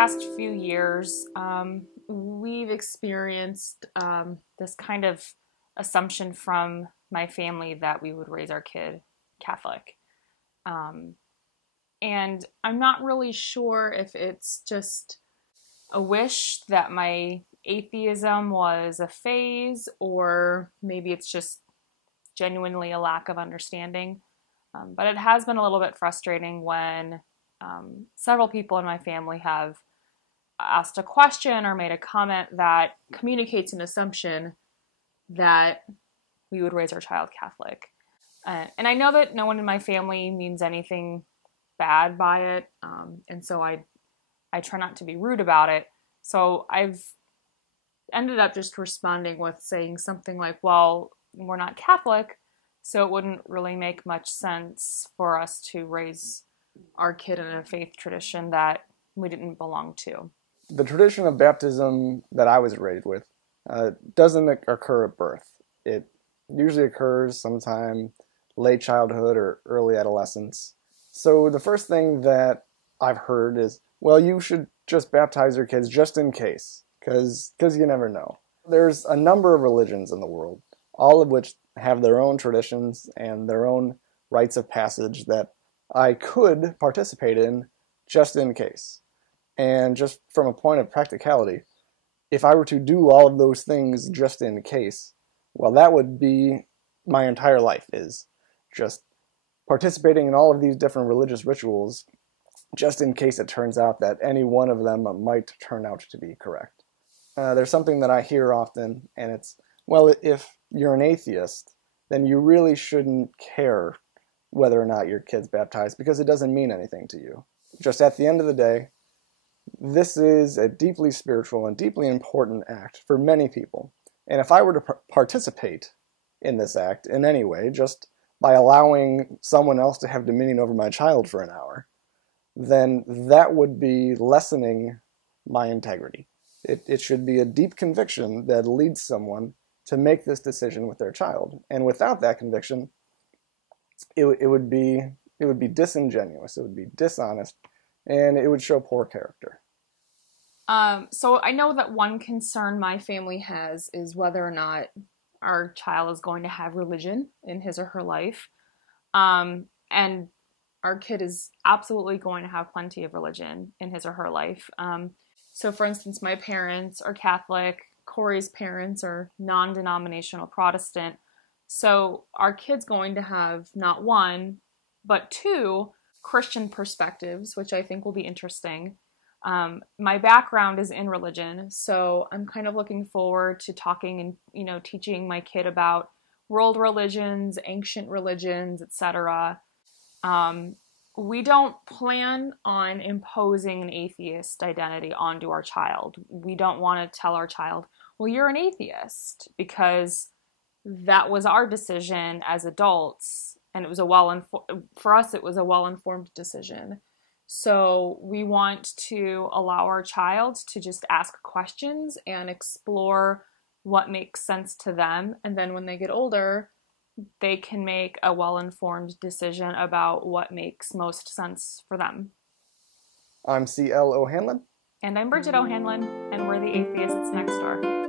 past few years, we've experienced this kind of assumption from my family that we would raise our kid Catholic. And I'm not really sure if it's just a wish that my atheism was a phase, or maybe it's just genuinely a lack of understanding. But it has been a little bit frustrating when several people in my family have asked a question or made a comment that communicates an assumption that we would raise our child Catholic. And I know that no one in my family means anything bad by it, and so I try not to be rude about it. So I've ended up just responding with saying something like, well, we're not Catholic, so it wouldn't really make much sense for us to raise our kid in a faith tradition that we didn't belong to. The tradition of baptism that I was raised with doesn't occur at birth. It usually occurs sometime late childhood or early adolescence. So the first thing that I've heard is, well, you should just baptize your kids just in case, because you never know. There's a number of religions in the world, all of which have their own traditions and their own rites of passage that I could participate in just in case. And just from a point of practicality, if I were to do all of those things just in case, well, that would be my entire life, is just participating in all of these different religious rituals just in case it turns out that any one of them might turn out to be correct. There's something that I hear often, and it's, well, if you're an atheist, then you really shouldn't care whether or not your kid's baptized because it doesn't mean anything to you. Just at the end of the day, this is a deeply spiritual and deeply important act for many people. And if I were to participate in this act in any way, just by allowing someone else to have dominion over my child for an hour, then that would be lessening my integrity. It should be a deep conviction that leads someone to make this decision with their child. And without that conviction, it would be disingenuous, it would be dishonest, and it would show poor character. So I know that one concern my family has is whether or not our child is going to have religion in his or her life. And our kid is absolutely going to have plenty of religion in his or her life. So for instance, my parents are Catholic, Corey's parents are non-denominational Protestant. So our kid's going to have not one, but two Christian perspectives, which I think will be interesting. My background is in religion, so I'm kind of looking forward to talking and, teaching my kid about world religions, ancient religions, etc. We don't plan on imposing an atheist identity onto our child. We don't want to tell our child, well, you're an atheist, because that was our decision as adults, and it was for us, it was a well-informed decision. So we want to allow our child to just ask questions and explore what makes sense to them. And then when they get older, they can make a well-informed decision about what makes most sense for them. I'm C.L. O'Hanlon. And I'm Bridget O'Hanlon, and we're the Atheists next door.